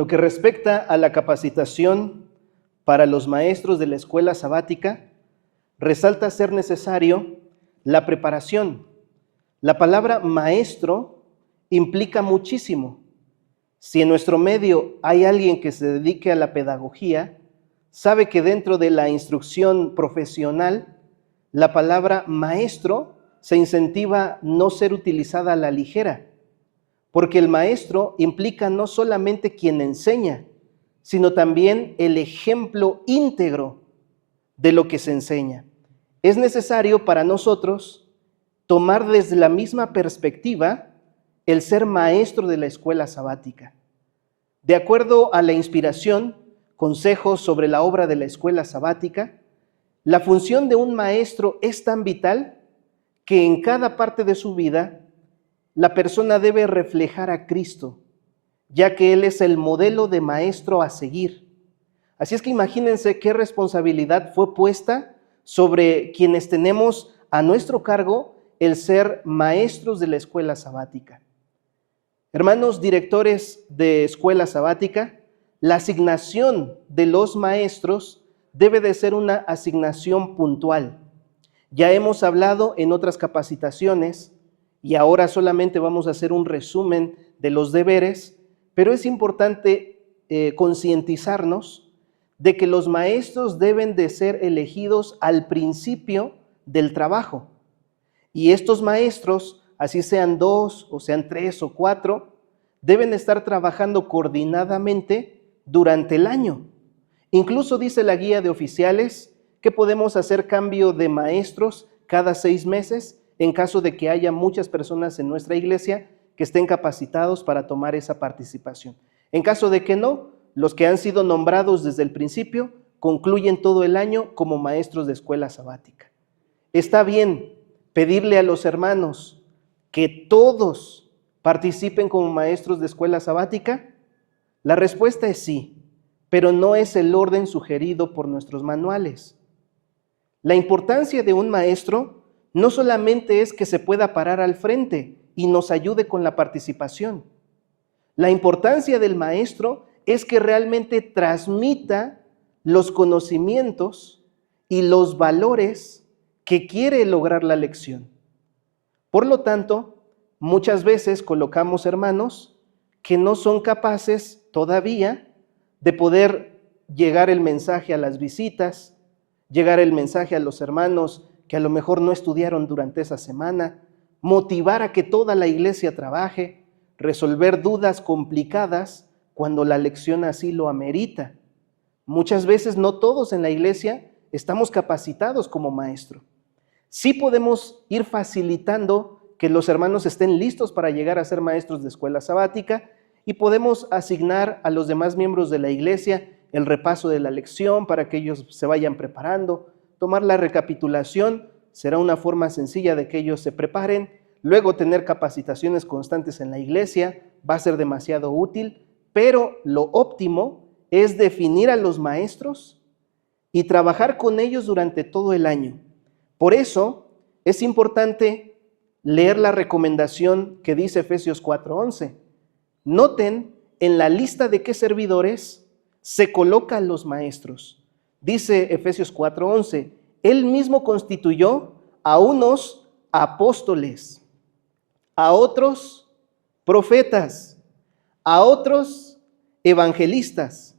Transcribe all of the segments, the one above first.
lo que respecta a la capacitación para los maestros de la escuela sabática, resalta ser necesario la preparación. La palabra maestro implica muchísimo. Si en nuestro medio hay alguien que se dedique a la pedagogía, sabe que dentro de la instrucción profesional, la palabra maestro se incentiva no ser utilizada a la ligera, porque el maestro implica no solamente quien enseña, sino también el ejemplo íntegro de lo que se enseña. Es necesario para nosotros tomar desde la misma perspectiva el ser maestro de la escuela sabática. De acuerdo a la inspiración, consejos sobre la obra de la escuela sabática, la función de un maestro es tan vital que en cada parte de su vida la persona debe reflejar a Cristo, ya que Él es el modelo de maestro a seguir. Así es que imagínense qué responsabilidad fue puesta sobre quienes tenemos a nuestro cargo el ser maestros de la escuela sabática. Hermanos directores de escuela sabática, la asignación de los maestros debe de ser una asignación puntual. Ya hemos hablado en otras capacitaciones y ahora solamente vamos a hacer un resumen de los deberes, pero es importante concientizarnos de que los maestros deben de ser elegidos al principio del trabajo. Y estos maestros, así sean 2 o sean 3 o 4, deben estar trabajando coordinadamente durante el año. Incluso dice la guía de oficiales que podemos hacer cambio de maestros cada 6 meses en caso de que haya muchas personas en nuestra iglesia que estén capacitados para tomar esa participación. En caso de que no, los que han sido nombrados desde el principio concluyen todo el año como maestros de escuela sabática. Está bien pedirle a los hermanos que todos participen como maestros de escuela sabática. La respuesta es sí, pero no es el orden sugerido por nuestros manuales. La importancia de un maestro no solamente es que se pueda parar al frente y nos ayude con la participación. La importancia del maestro es que realmente transmita los conocimientos y los valores que quiere lograr la lección. Por lo tanto, muchas veces colocamos hermanos que no son capaces todavía de poder llegar el mensaje a las visitas, llegar el mensaje a los hermanos que a lo mejor no estudiaron durante esa semana, motivar a que toda la iglesia trabaje, resolver dudas complicadas cuando la lección así lo amerita. Muchas veces no todos en la iglesia estamos capacitados como maestro. Sí podemos ir facilitando que los hermanos estén listos para llegar a ser maestros de escuela sabática y podemos asignar a los demás miembros de la iglesia el repaso de la lección para que ellos se vayan preparando. Tomar la recapitulación será una forma sencilla de que ellos se preparen. Luego tener capacitaciones constantes en la iglesia va a ser demasiado útil, pero lo óptimo es definir a los maestros y trabajar con ellos durante todo el año. Por eso es importante leer la recomendación que dice Efesios 4:11. Noten en la lista de qué servidores se colocan los maestros. Dice Efesios 4:11, Él mismo constituyó a unos apóstoles, a otros profetas, a otros evangelistas,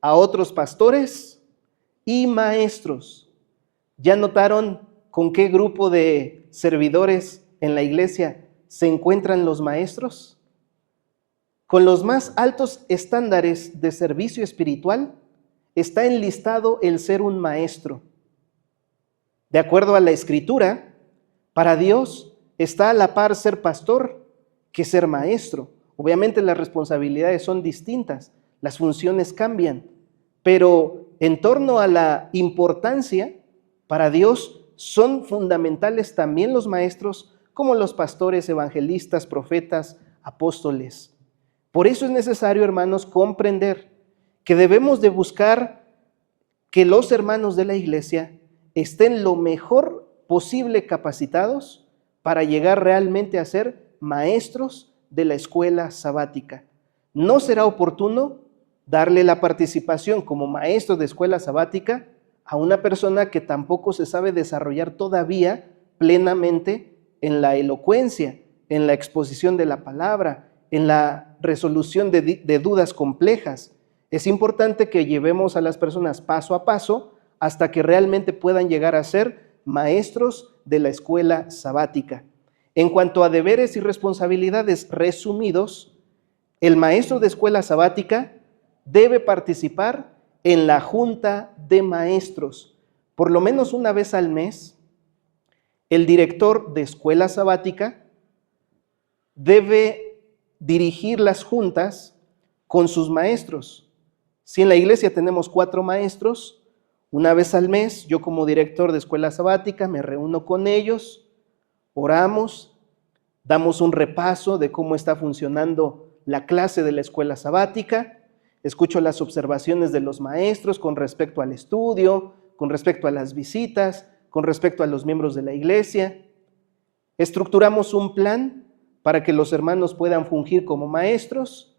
a otros pastores y maestros. ¿Ya notaron con qué grupo de servidores en la iglesia se encuentran los maestros? Con los más altos estándares de servicio espiritual está enlistado el ser un maestro. De acuerdo a la Escritura, para Dios está a la par ser pastor que ser maestro. Obviamente las responsabilidades son distintas, las funciones cambian, pero en torno a la importancia, para Dios son fundamentales también los maestros como los pastores, evangelistas, profetas, apóstoles. Por eso es necesario, hermanos, comprender que debemos de buscar que los hermanos de la iglesia estén lo mejor posible capacitados para llegar realmente a ser maestros de la escuela sabática. No será oportuno darle la participación como maestro de escuela sabática a una persona que tampoco se sabe desarrollar todavía plenamente en la elocuencia, en la exposición de la palabra, en la resolución de dudas complejas? Es importante que llevemos a las personas paso a paso hasta que realmente puedan llegar a ser maestros de la escuela sabática. En cuanto a deberes y responsabilidades resumidos, el maestro de escuela sabática debe participar en la junta de maestros. Por lo menos una vez al mes, el director de escuela sabática debe dirigir las juntas con sus maestros. Si en la iglesia tenemos 4 maestros, una vez al mes, yo como director de escuela sabática me reúno con ellos, oramos, damos un repaso de cómo está funcionando la clase de la escuela sabática, escucho las observaciones de los maestros con respecto al estudio, con respecto a las visitas, con respecto a los miembros de la iglesia. Estructuramos un plan para que los hermanos puedan fungir como maestros,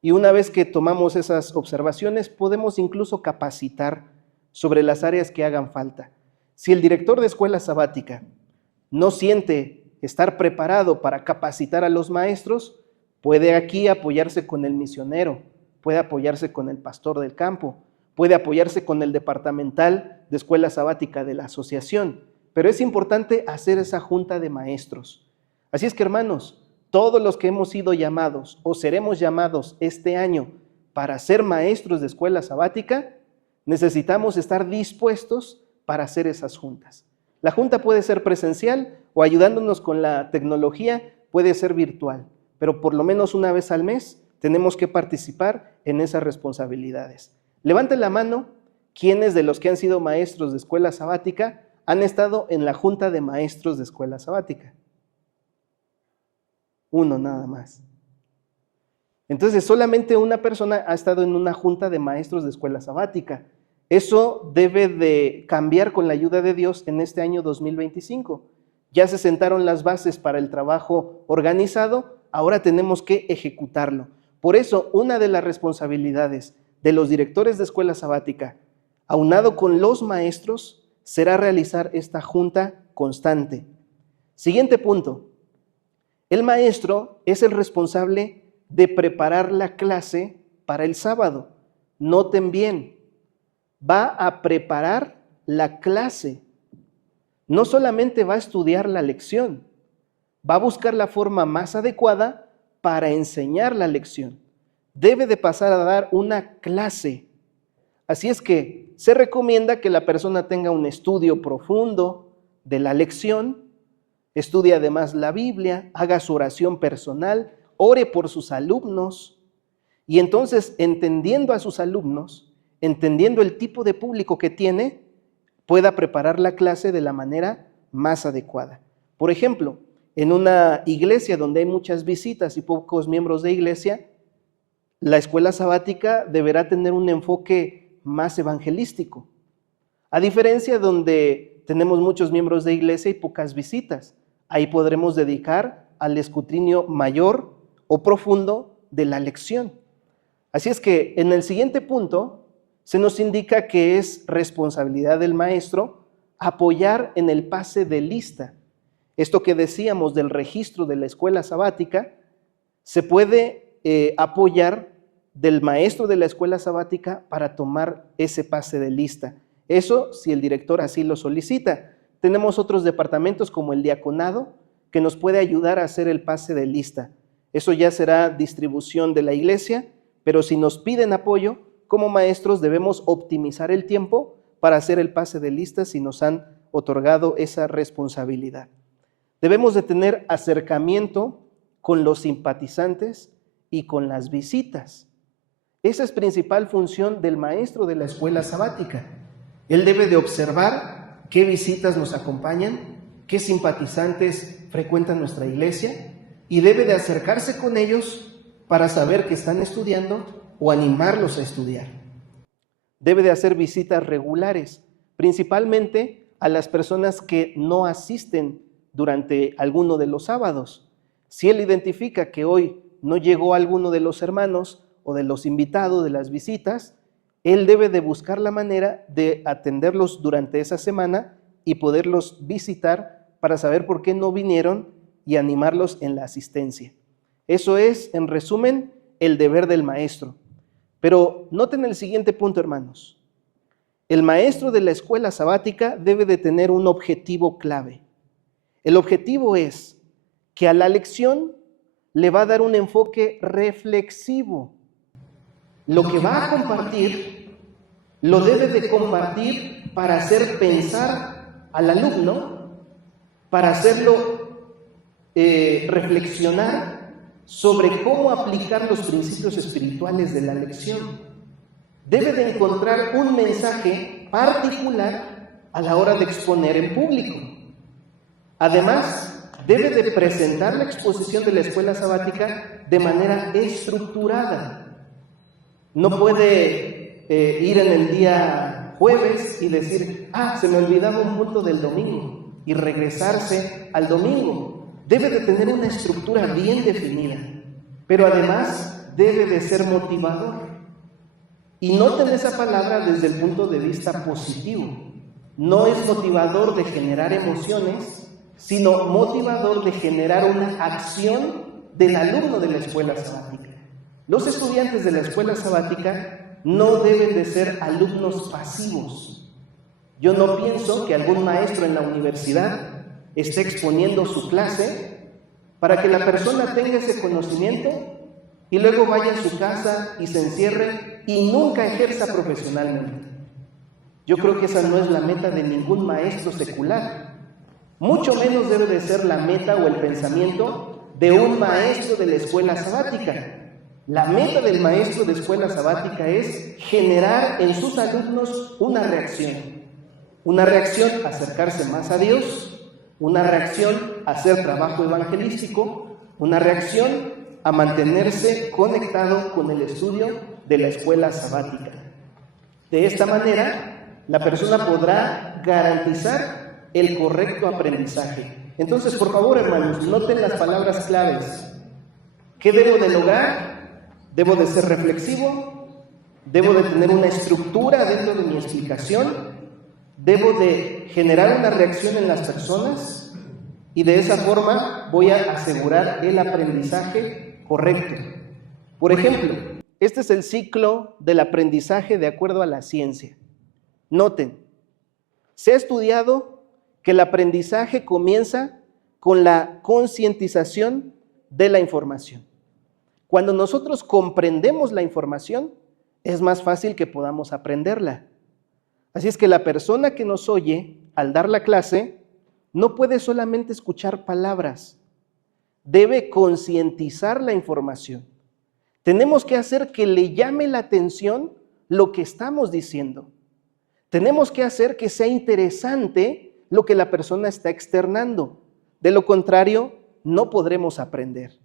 y una vez que tomamos esas observaciones, podemos incluso capacitar sobre las áreas que hagan falta. Si el director de escuela sabática no siente estar preparado para capacitar a los maestros, puede aquí apoyarse con el misionero, puede apoyarse con el pastor del campo, puede apoyarse con el departamental de escuela sabática de la asociación, pero es importante hacer esa junta de maestros. Así es que, hermanos, todos los que hemos sido llamados o seremos llamados este año para ser maestros de escuela sabática, necesitamos estar dispuestos para hacer esas juntas. La junta puede ser presencial o, ayudándonos con la tecnología, puede ser virtual, pero por lo menos una vez al mes tenemos que participar en esas responsabilidades. Levante la mano quienes de los que han sido maestros de escuela sabática han estado en la junta de maestros de escuela sabática. Uno nada más. Entonces, solamente una persona ha estado en una junta de maestros de escuela sabática. Eso debe de cambiar con la ayuda de Dios en este año 2025. Ya se sentaron las bases para el trabajo organizado, ahora tenemos que ejecutarlo. Por eso, una de las responsabilidades de los directores de escuela sabática, aunado con los maestros, será realizar esta junta constante. Siguiente punto. El maestro es el responsable de preparar la clase para el sábado. Noten bien, va a preparar la clase. No solamente va a estudiar la lección, va a buscar la forma más adecuada para enseñar la lección. Debe de pasar a dar una clase. Así es que se recomienda que la persona tenga un estudio profundo de la lección, estudie además la Biblia, haga su oración personal, ore por sus alumnos, y entonces, entendiendo a sus alumnos, entendiendo el tipo de público que tiene, pueda preparar la clase de la manera más adecuada. Por ejemplo, en una iglesia donde hay muchas visitas y pocos miembros de iglesia, la escuela sabática deberá tener un enfoque más evangelístico, a diferencia donde tenemos muchos miembros de iglesia y pocas visitas. Ahí podremos dedicar al escrutinio mayor o profundo de la lección. Así es que en el siguiente punto se nos indica que es responsabilidad del maestro apoyar en el pase de lista. Esto que decíamos del registro de la escuela sabática, se puede apoyar del maestro de la escuela sabática para tomar ese pase de lista. Eso si el director así lo solicita. Tenemos otros departamentos como el diaconado que nos puede ayudar a hacer el pase de lista. Eso ya será distribución de la iglesia, pero si nos piden apoyo, como maestros debemos optimizar el tiempo para hacer el pase de lista si nos han otorgado esa responsabilidad. Debemos de tener acercamiento con los simpatizantes y con las visitas. Esa es principal función del maestro de la escuela sabática. Él debe de observar qué visitas nos acompañan, qué simpatizantes frecuentan nuestra iglesia, y debe de acercarse con ellos para saber que están estudiando o animarlos a estudiar. Debe de hacer visitas regulares, principalmente a las personas que no asisten durante alguno de los sábados. Si él identifica que hoy no llegó alguno de los hermanos o de los invitados, de las visitas, él debe de buscar la manera de atenderlos durante esa semana y poderlos visitar para saber por qué no vinieron y animarlos en la asistencia. Eso es, en resumen, el deber del maestro. Pero noten el siguiente punto, hermanos. El maestro de la escuela sabática debe de tener un objetivo clave. El objetivo es que a la lección le va a dar un enfoque reflexivo. Lo que va a compartir, lo debe de compartir para hacer pensar al alumno, para hacerlo reflexionar sobre cómo aplicar los principios espirituales de la lección. Debe de encontrar un mensaje particular a la hora de exponer en público. Además, debe de presentar la exposición de la escuela sabática de manera estructurada. No puede ir en el día jueves y decir, se me olvidaba un punto del domingo, y regresarse al domingo. Debe de tener una estructura bien definida, pero además debe de ser motivador. Y noten esa palabra desde el punto de vista positivo. No es motivador de generar emociones, sino motivador de generar una acción del alumno de la escuela sabática. Los estudiantes de la escuela sabática no deben de ser alumnos pasivos. Yo no pienso que algún maestro en la universidad esté exponiendo su clase para que la persona tenga ese conocimiento y luego vaya a su casa y se encierre y nunca ejerza profesionalmente. Yo creo que esa no es la meta de ningún maestro secular. Mucho menos debe de ser la meta o el pensamiento de un maestro de la escuela sabática. La meta del maestro de escuela sabática es generar en sus alumnos una reacción a acercarse más a Dios, una reacción a hacer trabajo evangelístico, una reacción a mantenerse conectado con el estudio de la escuela sabática. De esta manera, la persona podrá garantizar el correcto aprendizaje. Entonces, por favor, hermanos, noten las palabras claves. ¿Qué debo de lograr? Debo de ser reflexivo, debo de tener una estructura dentro de mi explicación, debo de generar una reacción en las personas y de esa forma voy a asegurar el aprendizaje correcto. Por ejemplo, este es el ciclo del aprendizaje de acuerdo a la ciencia. Noten, se ha estudiado que el aprendizaje comienza con la concientización de la información. Cuando nosotros comprendemos la información, es más fácil que podamos aprenderla. Así es que la persona que nos oye al dar la clase no puede solamente escuchar palabras, debe concientizar la información. Tenemos que hacer que le llame la atención lo que estamos diciendo. Tenemos que hacer que sea interesante lo que la persona está externando. De lo contrario, no podremos aprender.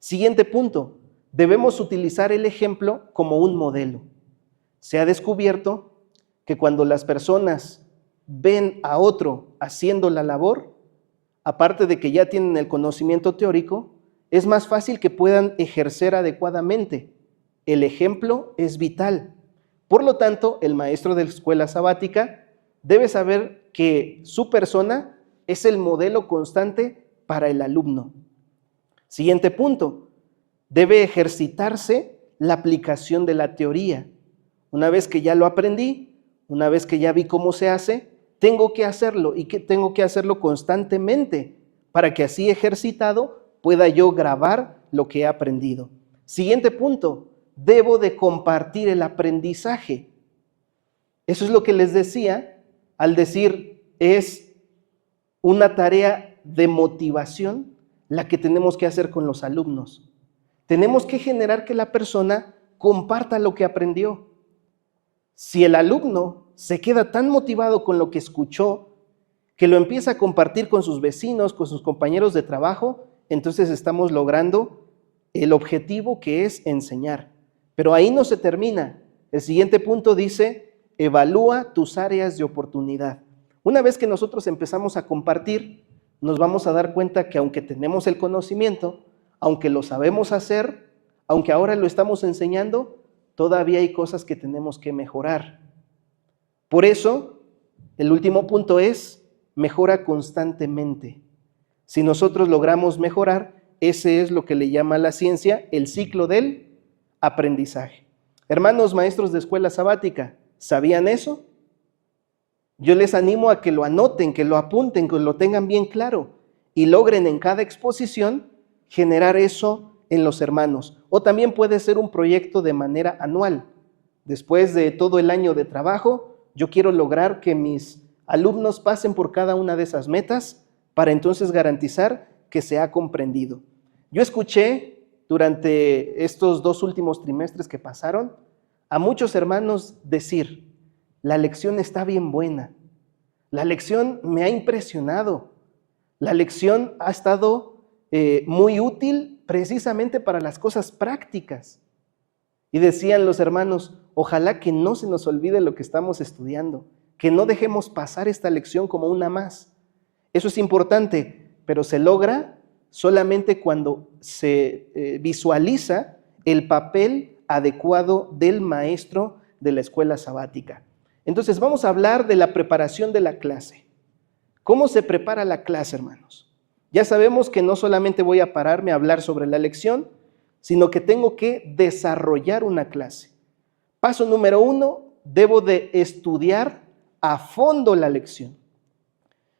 Siguiente punto, debemos utilizar el ejemplo como un modelo. Se ha descubierto que cuando las personas ven a otro haciendo la labor, aparte de que ya tienen el conocimiento teórico, es más fácil que puedan ejercer adecuadamente. El ejemplo es vital. Por lo tanto, el maestro de la escuela sabática debe saber que su persona es el modelo constante para el alumno. Siguiente punto, debe ejercitarse la aplicación de la teoría. Una vez que ya lo aprendí, una vez que ya vi cómo se hace, tengo que hacerlo y que tengo que hacerlo constantemente para que así ejercitado pueda yo grabar lo que he aprendido. Siguiente punto, debo de compartir el aprendizaje. Eso es lo que les decía al decir es una tarea de motivación la que tenemos que hacer con los alumnos. Tenemos que generar que la persona comparta lo que aprendió. Si el alumno se queda tan motivado con lo que escuchó, que lo empieza a compartir con sus vecinos, con sus compañeros de trabajo, entonces estamos logrando el objetivo que es enseñar. Pero ahí no se termina. El siguiente punto dice, evalúa tus áreas de oportunidad. Una vez que nosotros empezamos a compartir, nos vamos a dar cuenta que aunque tenemos el conocimiento, aunque lo sabemos hacer, Aunque ahora lo estamos enseñando, todavía hay cosas que tenemos que mejorar. Por eso, el último punto es, mejora constantemente. Si nosotros logramos mejorar, ese es lo que le llama la ciencia el ciclo del aprendizaje. Hermanos maestros de escuela sabática, ¿sabían eso? Yo les animo a que lo anoten, que lo apunten, que lo tengan bien claro y logren en cada exposición generar eso en los hermanos. O también puede ser un proyecto de manera anual. Después de todo el año de trabajo, yo quiero lograr que mis alumnos pasen por cada una de esas metas para entonces garantizar que se ha comprendido. Yo escuché durante estos 2 últimos trimestres que pasaron a muchos hermanos decir, la lección está bien buena, la lección me ha impresionado, la lección ha estado muy útil precisamente para las cosas prácticas. Y decían los hermanos, ojalá que no se nos olvide lo que estamos estudiando, que no dejemos pasar esta lección como una más. Eso es importante, pero se logra solamente cuando se visualiza el papel adecuado del maestro de la escuela sabática. Entonces vamos a hablar de la preparación de la clase. ¿Cómo se prepara la clase, hermanos? Ya sabemos que no solamente voy a pararme a hablar sobre la lección, sino que tengo que desarrollar una clase. Paso número 1, debo de estudiar a fondo la lección.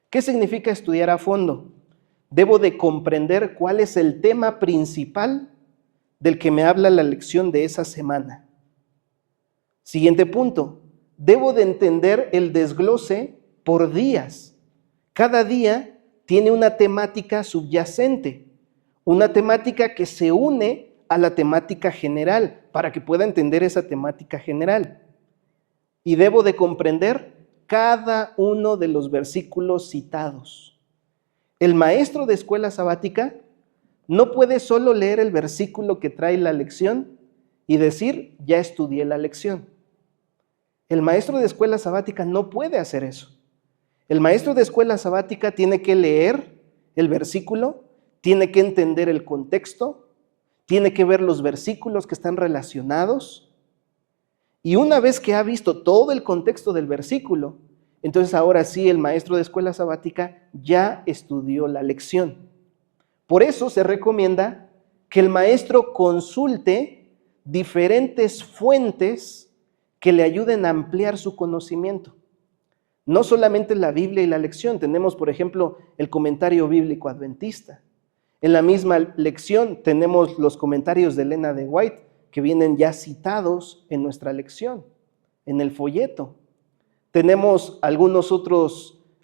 ¿Qué significa estudiar a fondo? Debo de comprender cuál es el tema principal del que me habla la lección de esa semana. Siguiente punto, debo de entender el desglose por días. Cada día tiene una temática subyacente, una temática que se une a la temática general, para que pueda entender esa temática general. Y debo de comprender cada uno de los versículos citados. El maestro de escuela sabática no puede solo leer el versículo que trae la lección y decir, ya estudié la lección. El maestro de escuela sabática no puede hacer eso. El maestro de escuela sabática tiene que leer el versículo, tiene que entender el contexto, tiene que ver los versículos que están relacionados. Y una vez que ha visto todo el contexto del versículo, entonces ahora sí el maestro de escuela sabática ya estudió la lección. Por eso se recomienda que el maestro consulte diferentes fuentes que le ayuden a ampliar su conocimiento. No solamente la Biblia y la lección, tenemos por ejemplo el comentario bíblico adventista. En la misma lección tenemos los comentarios de Elena de White que vienen ya citados en nuestra lección, en el folleto. Tenemos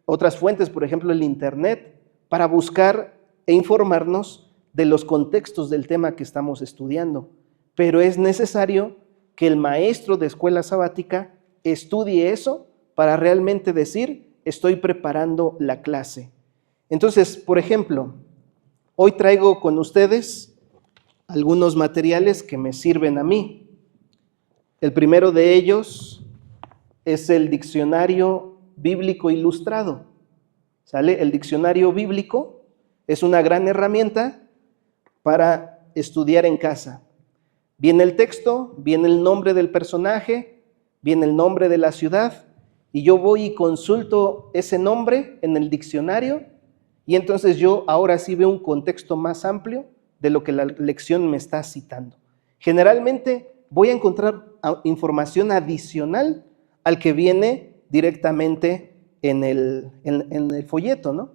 otras fuentes, por ejemplo el internet, para buscar e informarnos de los contextos del tema que estamos estudiando. Pero es necesario que el maestro de escuela sabática estudie eso para realmente decir, estoy preparando la clase. Entonces, por ejemplo, hoy traigo con ustedes algunos materiales que me sirven a mí. El primero de ellos es el diccionario bíblico ilustrado. ¿Sale? El diccionario bíblico es una gran herramienta para estudiar en casa. Viene el texto, viene el nombre del personaje, viene el nombre de la ciudad, y yo voy y consulto ese nombre en el diccionario, y entonces yo ahora sí veo un contexto más amplio de lo que la lección me está citando. Generalmente voy a encontrar información adicional al que viene directamente en el folleto, ¿no?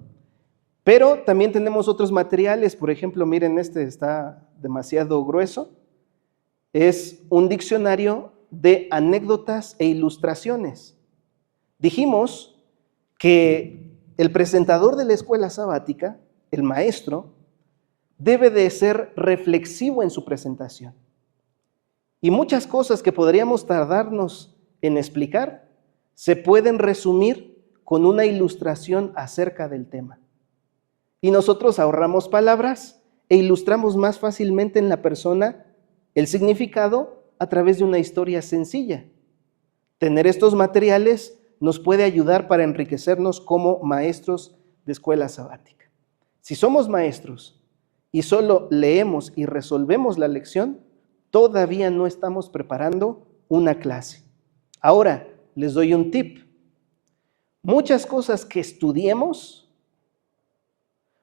Pero también tenemos otros materiales, por ejemplo, miren, este está demasiado grueso. Es un diccionario de anécdotas e ilustraciones. Dijimos que el presentador de la escuela sabática, el maestro, debe de ser reflexivo en su presentación. Y muchas cosas que podríamos tardarnos en explicar se pueden resumir con una ilustración acerca del tema. Y nosotros ahorramos palabras e ilustramos más fácilmente en la persona el significado a través de una historia sencilla. Tener estos materiales nos puede ayudar para enriquecernos como maestros de escuela sabática. Si somos maestros y solo leemos y resolvemos la lección, todavía no estamos preparando una clase. Ahora, les doy un tip. Muchas cosas que estudiemos,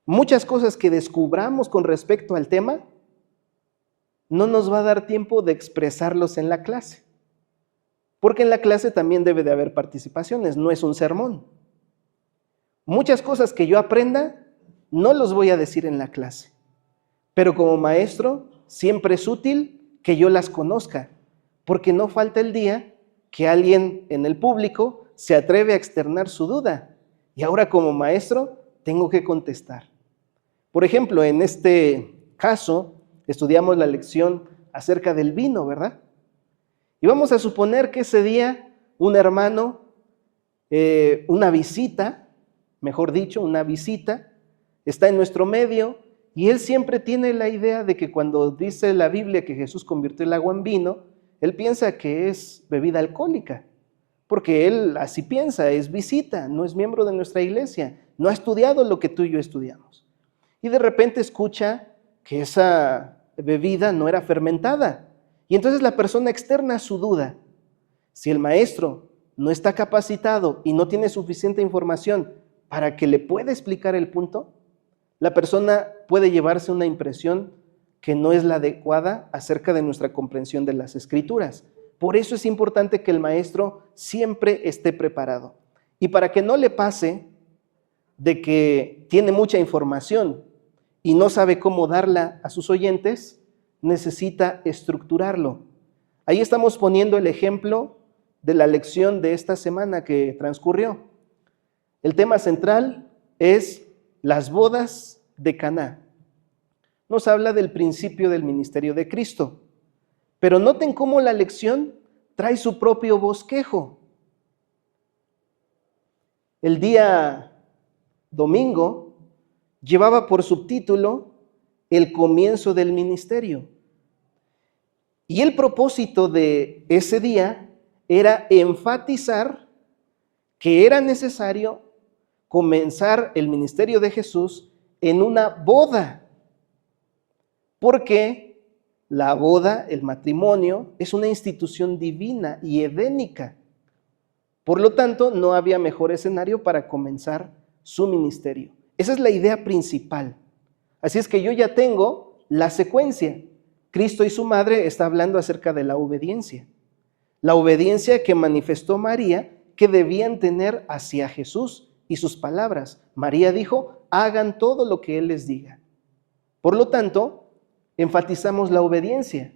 muchas cosas que descubramos con respecto al tema, no nos va a dar tiempo de expresarlos en la clase. Porque en la clase también debe de haber participaciones, no es un sermón. Muchas cosas que yo aprenda, no los voy a decir en la clase. Pero como maestro, siempre es útil que yo las conozca, porque no falta el día que alguien en el público se atreve a externar su duda. Y ahora como maestro, tengo que contestar. Por ejemplo, en este caso, estudiamos la lección acerca del vino, ¿verdad? Y vamos a suponer que ese día un hermano, una visita, mejor dicho, una visita, está en nuestro medio y él siempre tiene la idea de que cuando dice la Biblia que Jesús convirtió el agua en vino, él piensa que es bebida alcohólica, porque él así piensa, es visita, no es miembro de nuestra iglesia, no ha estudiado lo que tú y yo estudiamos. Y de repente escucha que esa bebida no era fermentada. Y entonces la persona externa su duda. Si el maestro no está capacitado y no tiene suficiente información para que le pueda explicar el punto, la persona puede llevarse una impresión que no es la adecuada acerca de nuestra comprensión de las Escrituras. Por eso es importante que el maestro siempre esté preparado. Y para que no le pase de que tiene mucha información y no sabe cómo darla a sus oyentes, necesita estructurarlo. Ahí estamos poniendo el ejemplo de la lección de esta semana que transcurrió. El tema central es las bodas de Caná. Nos habla del principio del ministerio de Cristo. Pero noten cómo la lección trae su propio bosquejo. El día domingo llevaba por subtítulo el comienzo del ministerio. Y el propósito de ese día era enfatizar que era necesario comenzar el ministerio de Jesús en una boda, porque la boda, el matrimonio, es una institución divina y edénica. Por lo tanto, no había mejor escenario para comenzar su ministerio. Esa es la idea principal. Así es que yo ya tengo la secuencia. Cristo y su madre está hablando acerca de la obediencia. La obediencia que manifestó María que debían tener hacia Jesús y sus palabras. María dijo, hagan todo lo que Él les diga. Por lo tanto, enfatizamos la obediencia.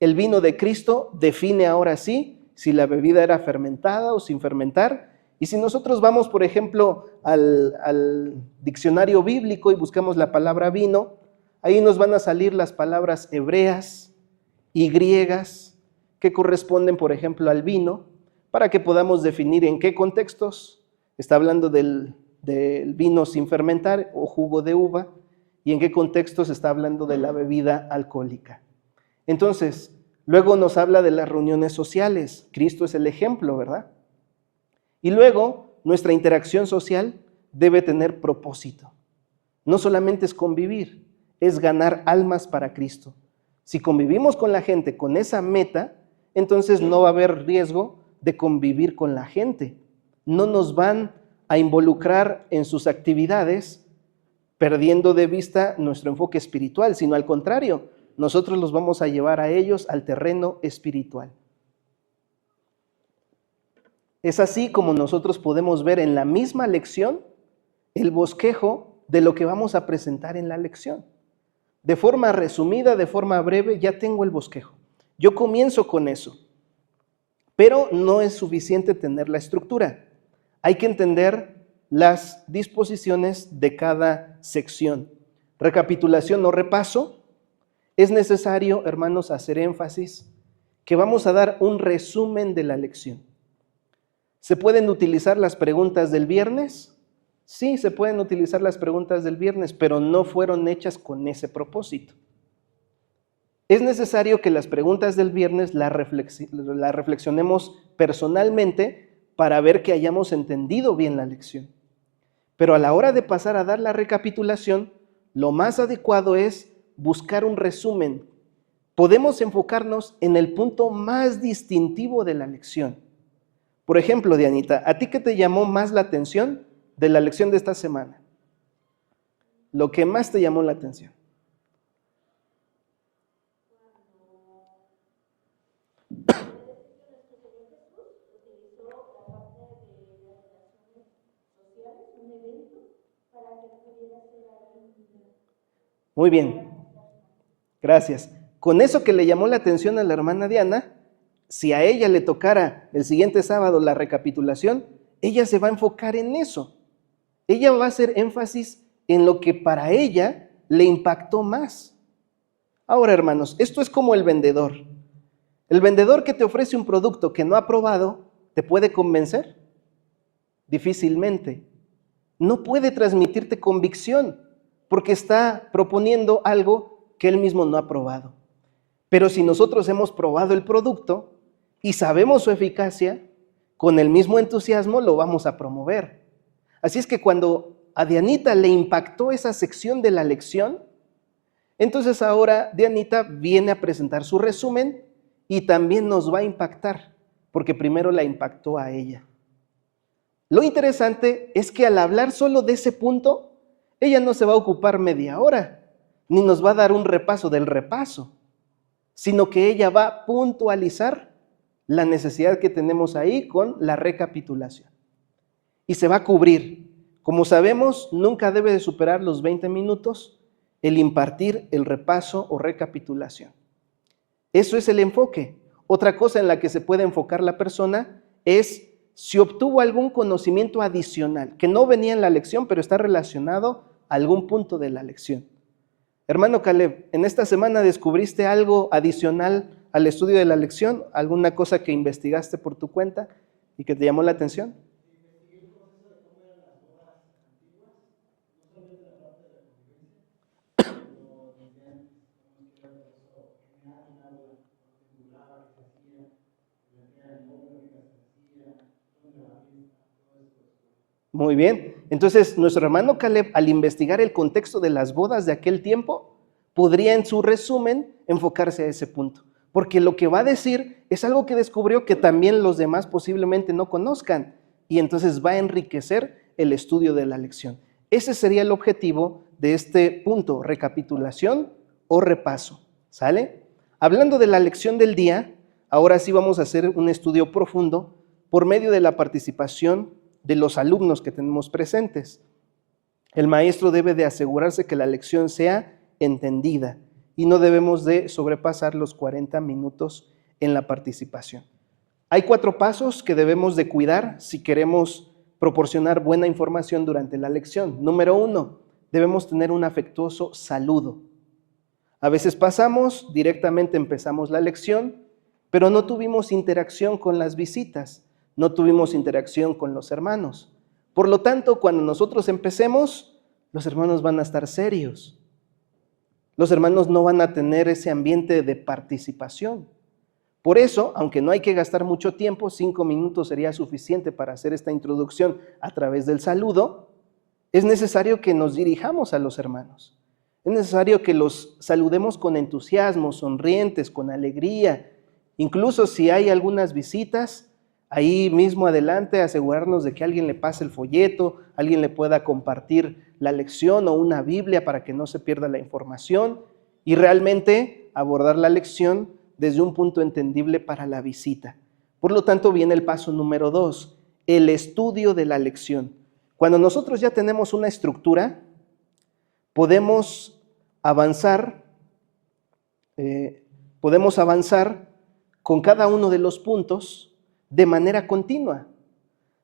El vino de Cristo define ahora sí si la bebida era fermentada o sin fermentar. Y si nosotros vamos, por ejemplo, al diccionario bíblico y buscamos la palabra vino, ahí nos van a salir las palabras hebreas y griegas que corresponden, por ejemplo, al vino, para que podamos definir en qué contextos está hablando del vino sin fermentar o jugo de uva y en qué contextos está hablando de la bebida alcohólica. Entonces, luego nos habla de las reuniones sociales. Cristo es el ejemplo, ¿verdad? Y luego, nuestra interacción social debe tener propósito. No solamente es convivir, es ganar almas para Cristo. Si convivimos con la gente con esa meta, entonces no va a haber riesgo de convivir con la gente. No nos van a involucrar en sus actividades perdiendo de vista nuestro enfoque espiritual, sino al contrario, nosotros los vamos a llevar a ellos al terreno espiritual. Es así como nosotros podemos ver en la misma lección el bosquejo de lo que vamos a presentar en la lección. De forma resumida, de forma breve, ya tengo el bosquejo. Yo comienzo con eso, pero no es suficiente tener la estructura. Hay que entender las disposiciones de cada sección. Recapitulación o repaso. Es necesario, hermanos, hacer énfasis que vamos a dar un resumen de la lección. ¿Se pueden utilizar las preguntas del viernes? Sí, se pueden utilizar las preguntas del viernes, pero no fueron hechas con ese propósito. Es necesario que las preguntas del viernes las reflexionemos personalmente para ver que hayamos entendido bien la lección. Pero a la hora de pasar a dar la recapitulación, lo más adecuado es buscar un resumen podemos enfocarnos en el punto más distintivo de la lección. Por ejemplo, Dianita, ¿a ti qué te llamó más la atención de la lección de esta semana? Lo que más te llamó la atención. Muy bien, gracias. Con eso que le llamó la atención a la hermana Diana, si a ella le tocara el siguiente sábado la recapitulación, ella se va a enfocar en eso. Ella va a hacer énfasis en lo que para ella le impactó más. Ahora, hermanos, esto es como el vendedor. El vendedor que te ofrece un producto que no ha probado, ¿te puede convencer? Difícilmente. No puede transmitirte convicción porque está proponiendo algo que él mismo no ha probado. Pero si nosotros hemos probado el producto y sabemos su eficacia, con el mismo entusiasmo lo vamos a promover. Así es que cuando a Dianita le impactó esa sección de la lección, entonces ahora Dianita viene a presentar su resumen y también nos va a impactar, porque primero la impactó a ella. Lo interesante es que al hablar solo de ese punto, ella no se va a ocupar media hora, ni nos va a dar un repaso del repaso, sino que ella va a puntualizar la necesidad que tenemos ahí con la recapitulación. Y se va a cubrir. Como sabemos, nunca debe de superar los 20 minutos el impartir el repaso o recapitulación. Eso es el enfoque. Otra cosa en la que se puede enfocar la persona es si obtuvo algún conocimiento adicional que no venía en la lección, pero está relacionado a algún punto de la lección. Hermano Caleb, ¿en esta semana descubriste algo adicional al estudio de la lección? ¿Alguna cosa que investigaste por tu cuenta y que te llamó la atención? Muy bien. Entonces, nuestro hermano Caleb, al investigar el contexto de las bodas de aquel tiempo, podría en su resumen enfocarse a ese punto. Porque lo que va a decir es algo que descubrió que también los demás posiblemente no conozcan. Y entonces va a enriquecer el estudio de la lección. Ese sería el objetivo de este punto, recapitulación o repaso. ¿Sale? Hablando de la lección del día, ahora sí vamos a hacer un estudio profundo por medio de la participación de los alumnos que tenemos presentes. El maestro debe de asegurarse que la lección sea entendida y no debemos de sobrepasar los 40 minutos en la participación. Hay 4 pasos que debemos de cuidar si queremos proporcionar buena información durante la lección. Número 1, debemos tener un afectuoso saludo. A veces pasamos, directamente empezamos la lección, pero no tuvimos interacción con las visitas. No tuvimos interacción con los hermanos. Por lo tanto, cuando nosotros empecemos, los hermanos van a estar serios. Los hermanos no van a tener ese ambiente de participación. Por eso, aunque no hay que gastar mucho tiempo, 5 minutos sería suficiente para hacer esta introducción a través del saludo, es necesario que nos dirijamos a los hermanos. Es necesario que los saludemos con entusiasmo, sonrientes, con alegría. Incluso si hay algunas visitas, ahí mismo adelante asegurarnos de que alguien le pase el folleto, alguien le pueda compartir la lección o una Biblia para que no se pierda la información y realmente abordar la lección desde un punto entendible para la visita. Por lo tanto, viene el paso número 2, el estudio de la lección. Cuando nosotros ya tenemos una estructura, podemos avanzar con cada uno de los puntos de manera continua.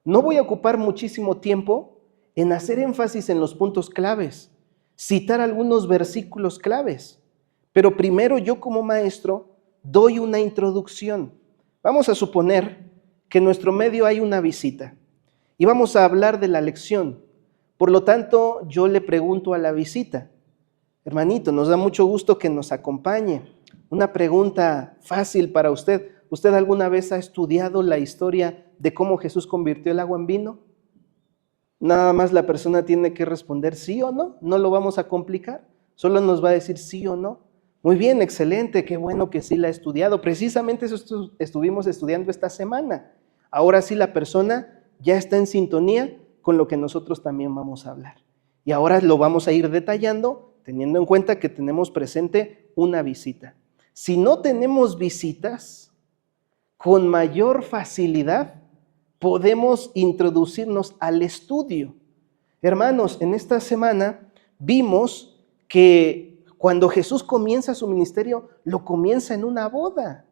No voy a ocupar muchísimo tiempo en hacer énfasis en los puntos claves, citar algunos versículos claves, pero primero yo como maestro doy una introducción. Vamos a suponer que en nuestro medio hay una visita y vamos a hablar de la lección. Por lo tanto, yo le pregunto a la visita, hermanito, nos da mucho gusto que nos acompañe. Una pregunta fácil para usted. ¿Usted alguna vez ha estudiado la historia de cómo Jesús convirtió el agua en vino? Nada más la persona tiene que responder sí o no. No lo vamos a complicar. Solo nos va a decir sí o no. Muy bien, excelente, qué bueno que sí la ha estudiado. Precisamente eso estuvimos estudiando esta semana. Ahora sí la persona ya está en sintonía con lo que nosotros también vamos a hablar. Y ahora lo vamos a ir detallando teniendo en cuenta que tenemos presente una visita. Si no tenemos visitas, con mayor facilidad podemos introducirnos al estudio. Hermanos, en esta semana vimos que cuando Jesús comienza su ministerio, lo comienza en una boda.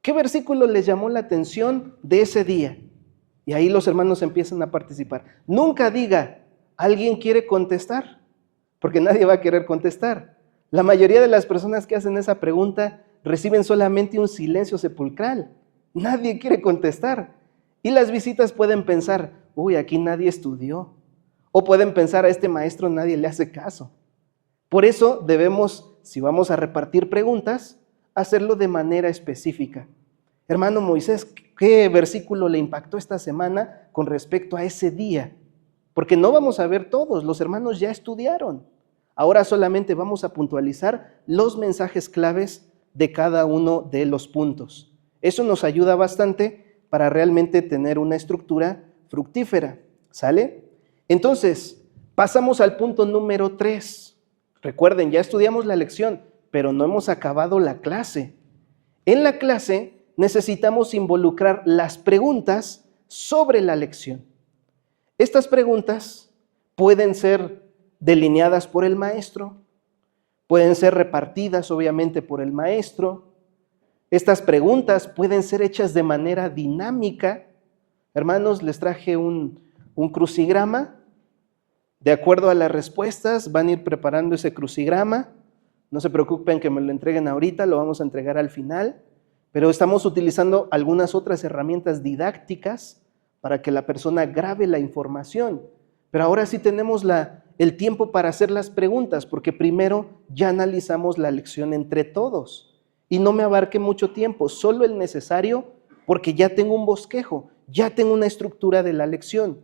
¿Qué versículo les llamó la atención de ese día? Y ahí los hermanos empiezan a participar. Nunca diga, ¿alguien quiere contestar? Porque nadie va a querer contestar. La mayoría de las personas que hacen esa pregunta reciben solamente un silencio sepulcral. Nadie quiere contestar. Y las visitas pueden pensar, uy, aquí nadie estudió. O pueden pensar, a este maestro nadie le hace caso. Por eso debemos, si vamos a repartir preguntas, hacerlo de manera específica. Hermano Moisés, ¿qué versículo le impactó esta semana con respecto a ese día? Porque no vamos a ver todos, los hermanos ya estudiaron. Ahora solamente vamos a puntualizar los mensajes claves de cada uno de los puntos. Eso nos ayuda bastante para realmente tener una estructura fructífera. ¿Sale? Entonces, pasamos al punto número 3. Recuerden, ya estudiamos la lección, pero no hemos acabado la clase. En la clase necesitamos involucrar las preguntas sobre la lección. Estas preguntas pueden ser delineadas por el maestro, pueden ser repartidas obviamente por el maestro. Estas preguntas pueden ser hechas de manera dinámica. Hermanos, les traje un crucigrama. De acuerdo a las respuestas, van a ir preparando ese crucigrama. No se preocupen que me lo entreguen ahorita, lo vamos a entregar al final. Pero estamos utilizando algunas otras herramientas didácticas para que la persona grabe la información. Pero ahora sí tenemos el tiempo para hacer las preguntas, porque primero ya analizamos la lección entre todos. Y no me abarque mucho tiempo, solo el necesario, porque ya tengo un bosquejo, ya tengo una estructura de la lección.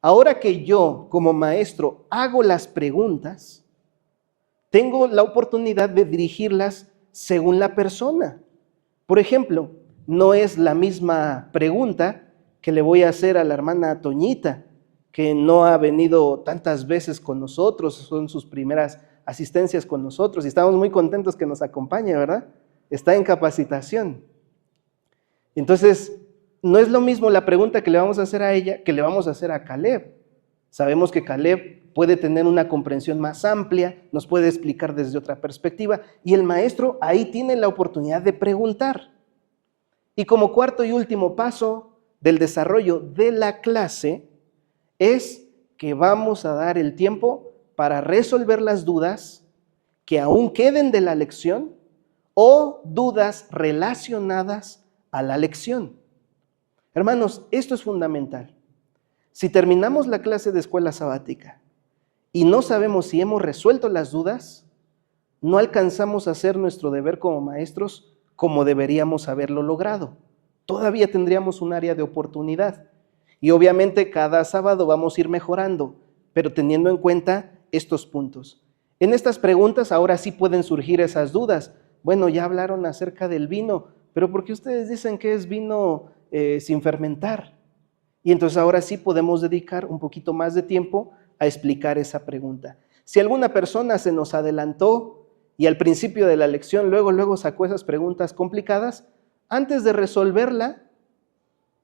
Ahora que yo, como maestro, hago las preguntas, tengo la oportunidad de dirigirlas según la persona. Por ejemplo, no es la misma pregunta que le voy a hacer a la hermana Toñita, que no ha venido tantas veces con nosotros, son sus primeras asistencias con nosotros y estamos muy contentos que nos acompañe, ¿verdad? Está en capacitación. Entonces, no es lo mismo la pregunta que le vamos a hacer a ella que le vamos a hacer a Caleb. Sabemos que Caleb puede tener una comprensión más amplia, nos puede explicar desde otra perspectiva y el maestro ahí tiene la oportunidad de preguntar. Y como cuarto y último paso del desarrollo de la clase es que vamos a dar el tiempo para resolver las dudas que aún queden de la lección o dudas relacionadas a la lección. Hermanos, esto es fundamental. Si terminamos la clase de escuela sabática y no sabemos si hemos resuelto las dudas, no alcanzamos a hacer nuestro deber como maestros como deberíamos haberlo logrado. Todavía tendríamos un área de oportunidad. Y obviamente cada sábado vamos a ir mejorando, pero teniendo en cuenta estos puntos. En estas preguntas ahora sí pueden surgir esas dudas. Bueno, ya hablaron acerca del vino, pero ¿por qué ustedes dicen que es vino sin fermentar? Y entonces ahora sí podemos dedicar un poquito más de tiempo a explicar esa pregunta. Si alguna persona se nos adelantó y al principio de la lección luego sacó esas preguntas complicadas, antes de resolverla,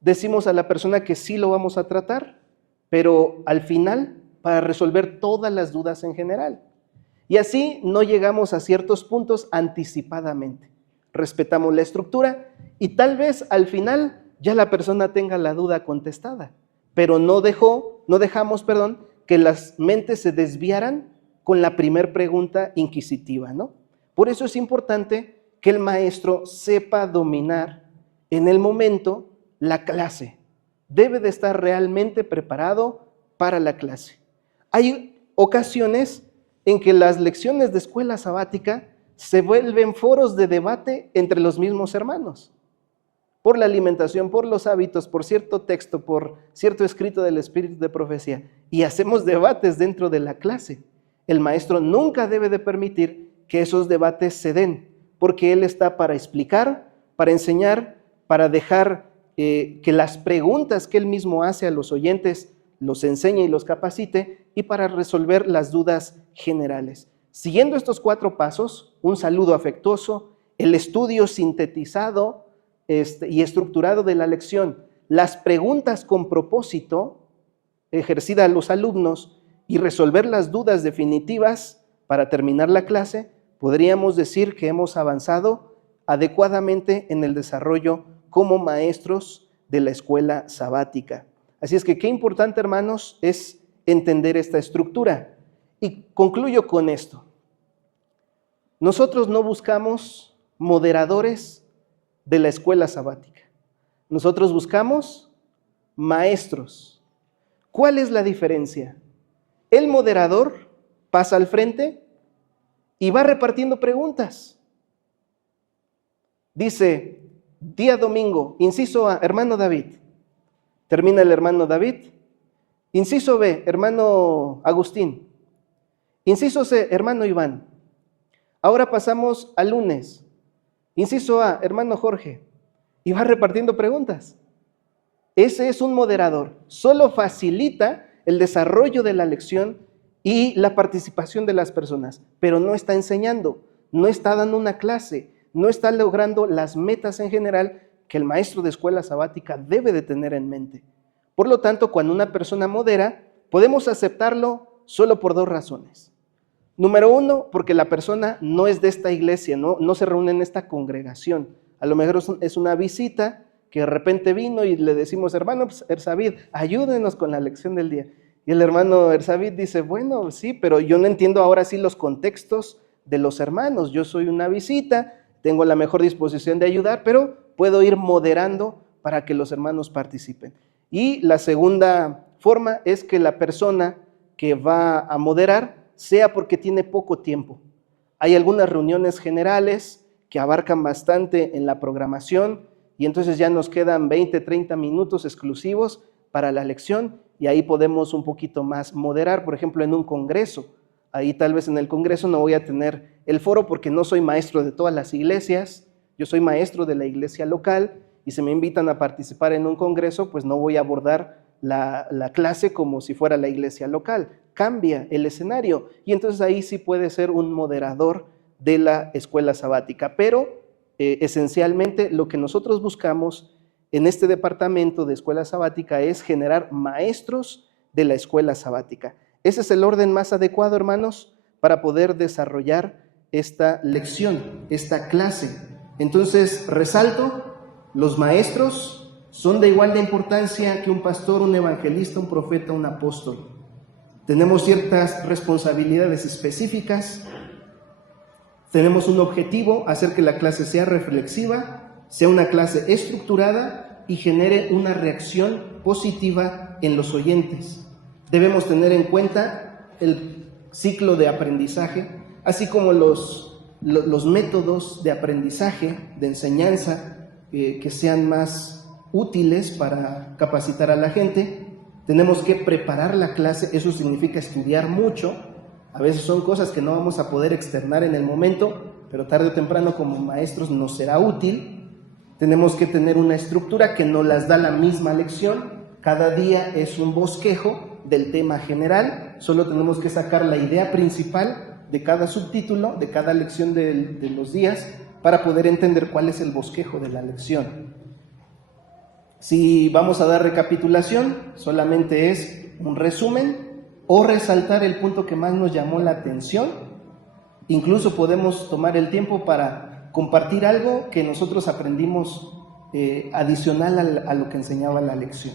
decimos a la persona que sí lo vamos a tratar, pero al final para resolver todas las dudas en general. Y así no llegamos a ciertos puntos anticipadamente. Respetamos la estructura y tal vez al final ya la persona tenga la duda contestada, pero no dejamos que las mentes se desviaran con la primer pregunta inquisitiva, ¿no? Por eso es importante que el maestro sepa dominar en el momento la clase. Debe de estar realmente preparado para la clase. Hay ocasiones en que las lecciones de escuela sabática se vuelven foros de debate entre los mismos hermanos, por la alimentación, por los hábitos, por cierto texto, por cierto escrito del espíritu de profecía, y hacemos debates dentro de la clase. El maestro nunca debe de permitir que esos debates se den, porque Él está para explicar, para enseñar, para dejar que las preguntas que Él mismo hace a los oyentes los enseñe y los capacite, y para resolver las dudas generales. Siguiendo estos 4 pasos, un saludo afectuoso, el estudio sintetizado y estructurado de la lección, las preguntas con propósito ejercida a los alumnos y resolver las dudas definitivas para terminar la clase, podríamos decir que hemos avanzado adecuadamente en el desarrollo como maestros de la escuela sabática. Así es que qué importante, hermanos, es entender esta estructura. Y concluyo con esto. Nosotros no buscamos moderadores de la escuela sabática. Nosotros buscamos maestros. ¿Cuál es la diferencia? El moderador pasa al frente y va repartiendo preguntas. Dice, día domingo, inciso A, hermano David. Termina el hermano David. Inciso B, hermano Agustín. Inciso C, hermano Iván. Ahora pasamos al lunes. Inciso A, hermano Jorge. Y va repartiendo preguntas. Ese es un moderador. Solo facilita el desarrollo de la lección y la participación de las personas, pero no está enseñando, no está dando una clase, no está logrando las metas en general que el maestro de escuela sabática debe de tener en mente. Por lo tanto, cuando una persona modera, podemos aceptarlo solo por 2 razones. Número 1, porque la persona no es de esta iglesia, no se reúne en esta congregación. A lo mejor es una visita que de repente vino y le decimos, hermano Erzavid, ayúdenos con la lección del día. Y el hermano Erzavid dice, bueno, sí, pero yo no entiendo ahora sí los contextos de los hermanos. Yo soy una visita, tengo la mejor disposición de ayudar, pero puedo ir moderando para que los hermanos participen. Y la segunda forma es que la persona que va a moderar sea porque tiene poco tiempo. Hay algunas reuniones generales que abarcan bastante en la programación y entonces ya nos quedan 20, 30 minutos exclusivos para la lección y ahí podemos un poquito más moderar, por ejemplo, en un congreso. Ahí tal vez en el congreso no voy a tener el foro porque no soy maestro de todas las iglesias, yo soy maestro de la iglesia local y si me invitan a participar en un congreso, pues no voy a abordar la clase como si fuera la iglesia local. Cambia el escenario y entonces ahí sí puede ser un moderador de la escuela sabática, pero esencialmente lo que nosotros buscamos en este departamento de escuela sabática es generar maestros de la escuela sabática. Ese es el orden más adecuado, hermanos, para poder desarrollar esta lección, esta clase. Entonces, resalto, los maestros son de igual de importancia que un pastor, un evangelista, un profeta, un apóstol. Tenemos ciertas responsabilidades específicas, tenemos un objetivo, hacer que la clase sea reflexiva, sea una clase estructurada y genere una reacción positiva en los oyentes. Debemos tener en cuenta el ciclo de aprendizaje, así como los métodos de aprendizaje, de enseñanza, que sean más útiles para capacitar a la gente. Tenemos que preparar la clase, eso significa estudiar mucho. A veces son cosas que no vamos a poder externar en el momento, pero tarde o temprano como maestros nos será útil. Tenemos que tener una estructura que no las da la misma lección. Cada día es un bosquejo del tema general, solo tenemos que sacar la idea principal de cada subtítulo, de cada lección de los días, para poder entender cuál es el bosquejo de la lección. Si vamos a dar recapitulación, solamente es un resumen o resaltar el punto que más nos llamó la atención. Incluso podemos tomar el tiempo para compartir algo que nosotros aprendimos adicional a lo que enseñaba la lección.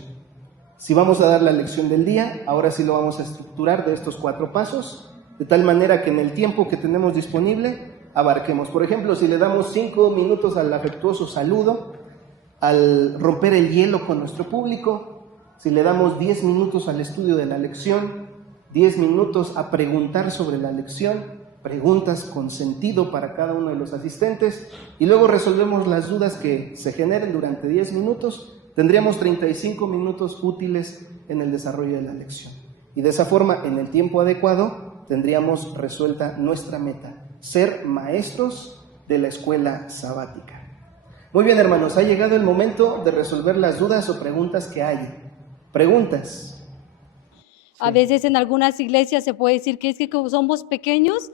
Si vamos a dar la lección del día, ahora sí lo vamos a estructurar de estos 4 pasos, de tal manera que en el tiempo que tenemos disponible abarquemos. Por ejemplo, si le damos 5 minutos al afectuoso saludo, al romper el hielo con nuestro público, si le damos 10 minutos al estudio de la lección, 10 minutos a preguntar sobre la lección, preguntas con sentido para cada uno de los asistentes, y luego resolvemos las dudas que se generen durante 10 minutos, tendríamos 35 minutos útiles en el desarrollo de la lección. Y de esa forma, en el tiempo adecuado, tendríamos resuelta nuestra meta, ser maestros de la escuela sabática. Muy bien, hermanos, ha llegado el momento de resolver las dudas o preguntas que hay. Preguntas. A veces en algunas iglesias se puede decir que es que como somos pequeños,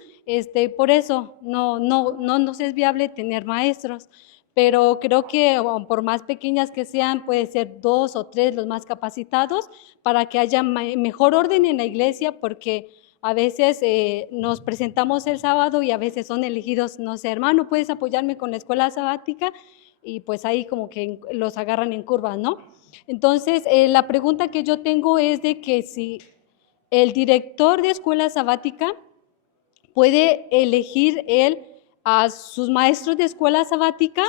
por eso no nos es viable tener maestros, pero creo que por más pequeñas que sean, puede ser 2 o 3 los más capacitados para que haya mejor orden en la iglesia, porque a veces nos presentamos el sábado y a veces son elegidos, no sé, hermano, ¿puedes apoyarme con la escuela sabática? Y pues ahí como que los agarran en curva, ¿no? Entonces, la pregunta que yo tengo es de que si el director de escuela sabática puede elegir él a sus maestros de escuela sabática,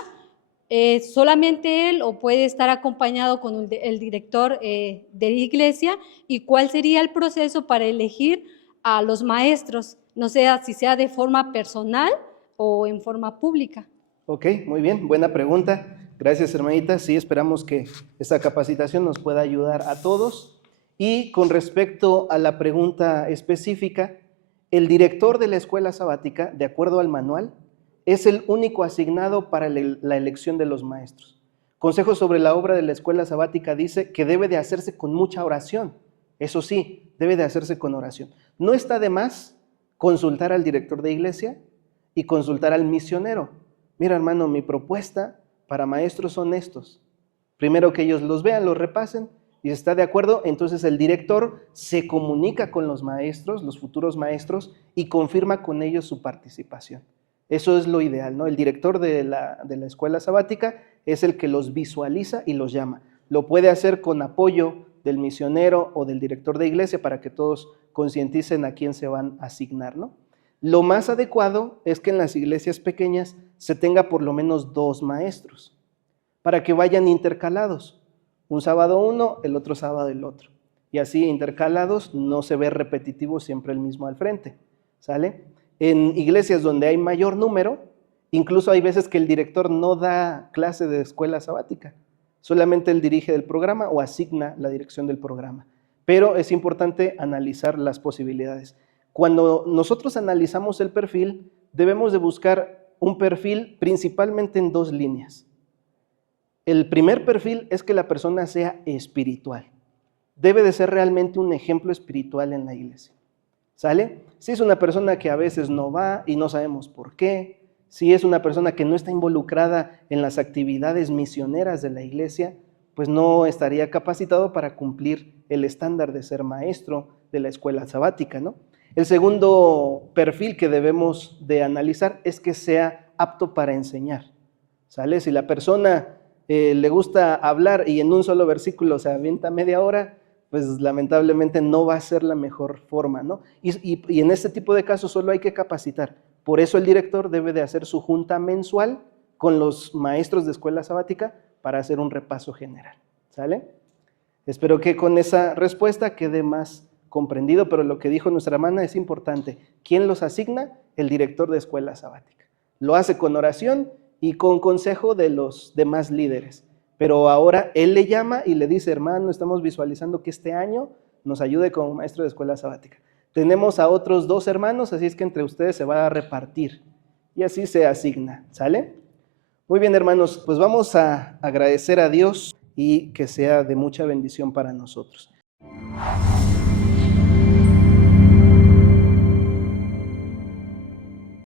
solamente él, o puede estar acompañado con el director de la iglesia, y cuál sería el proceso para elegir a los maestros, no sé si sea de forma personal o en forma pública. Ok, muy bien, buena pregunta. Gracias, hermanita. Sí, esperamos que esta capacitación nos pueda ayudar a todos. Y con respecto a la pregunta específica, el director de la escuela sabática, de acuerdo al manual, es el único asignado para la elección de los maestros. Consejo sobre la obra de la escuela sabática dice que debe de hacerse con mucha oración. Eso sí, debe de hacerse con oración. No está de más consultar al director de iglesia y consultar al misionero. Mira, hermano, mi propuesta para maestros son estos. Primero que ellos los vean, los repasen, y si está de acuerdo, entonces el director se comunica con los maestros, los futuros maestros, y confirma con ellos su participación. Eso es lo ideal, ¿no? El director de la escuela sabática es el que los visualiza y los llama. Lo puede hacer con apoyo del misionero o del director de iglesia para que todos concienticen a quién se van a asignar, ¿no? Lo más adecuado es que en las iglesias pequeñas se tenga por lo menos 2 maestros para que vayan intercalados. Un sábado uno, el otro sábado el otro. Y así intercalados no se ve repetitivo siempre el mismo al frente. ¿Sale? En iglesias donde hay mayor número, incluso hay veces que el director no da clase de escuela sabática. Solamente él dirige el programa o asigna la dirección del programa. Pero es importante analizar las posibilidades. Cuando nosotros analizamos el perfil, debemos de buscar un perfil principalmente en 2 líneas. El primer perfil es que la persona sea espiritual. Debe de ser realmente un ejemplo espiritual en la iglesia. ¿Sale? Si es una persona que a veces no va y no sabemos por qué, si es una persona que no está involucrada en las actividades misioneras de la iglesia, pues no estaría capacitado para cumplir el estándar de ser maestro de la escuela sabática, ¿no? El segundo perfil que debemos de analizar es que sea apto para enseñar. ¿Sale? Si la persona le gusta hablar y en un solo versículo se avienta media hora, pues lamentablemente no va a ser la mejor forma, ¿no? Y en este tipo de casos solo hay que capacitar. Por eso el director debe de hacer su junta mensual con los maestros de escuela sabática para hacer un repaso general. ¿Sale? Espero que con esa respuesta quede más comprendido, pero lo que dijo nuestra hermana es importante. ¿Quién los asigna? El director de escuela sabática. Lo hace con oración y con consejo de los demás líderes. Pero ahora él le llama y le dice, hermano, estamos visualizando que este año nos ayude como maestro de escuela sabática. Tenemos a otros 2 hermanos, así es que entre ustedes se va a repartir. Y así se asigna, ¿sale? Muy bien, hermanos, pues vamos a agradecer a Dios y que sea de mucha bendición para nosotros.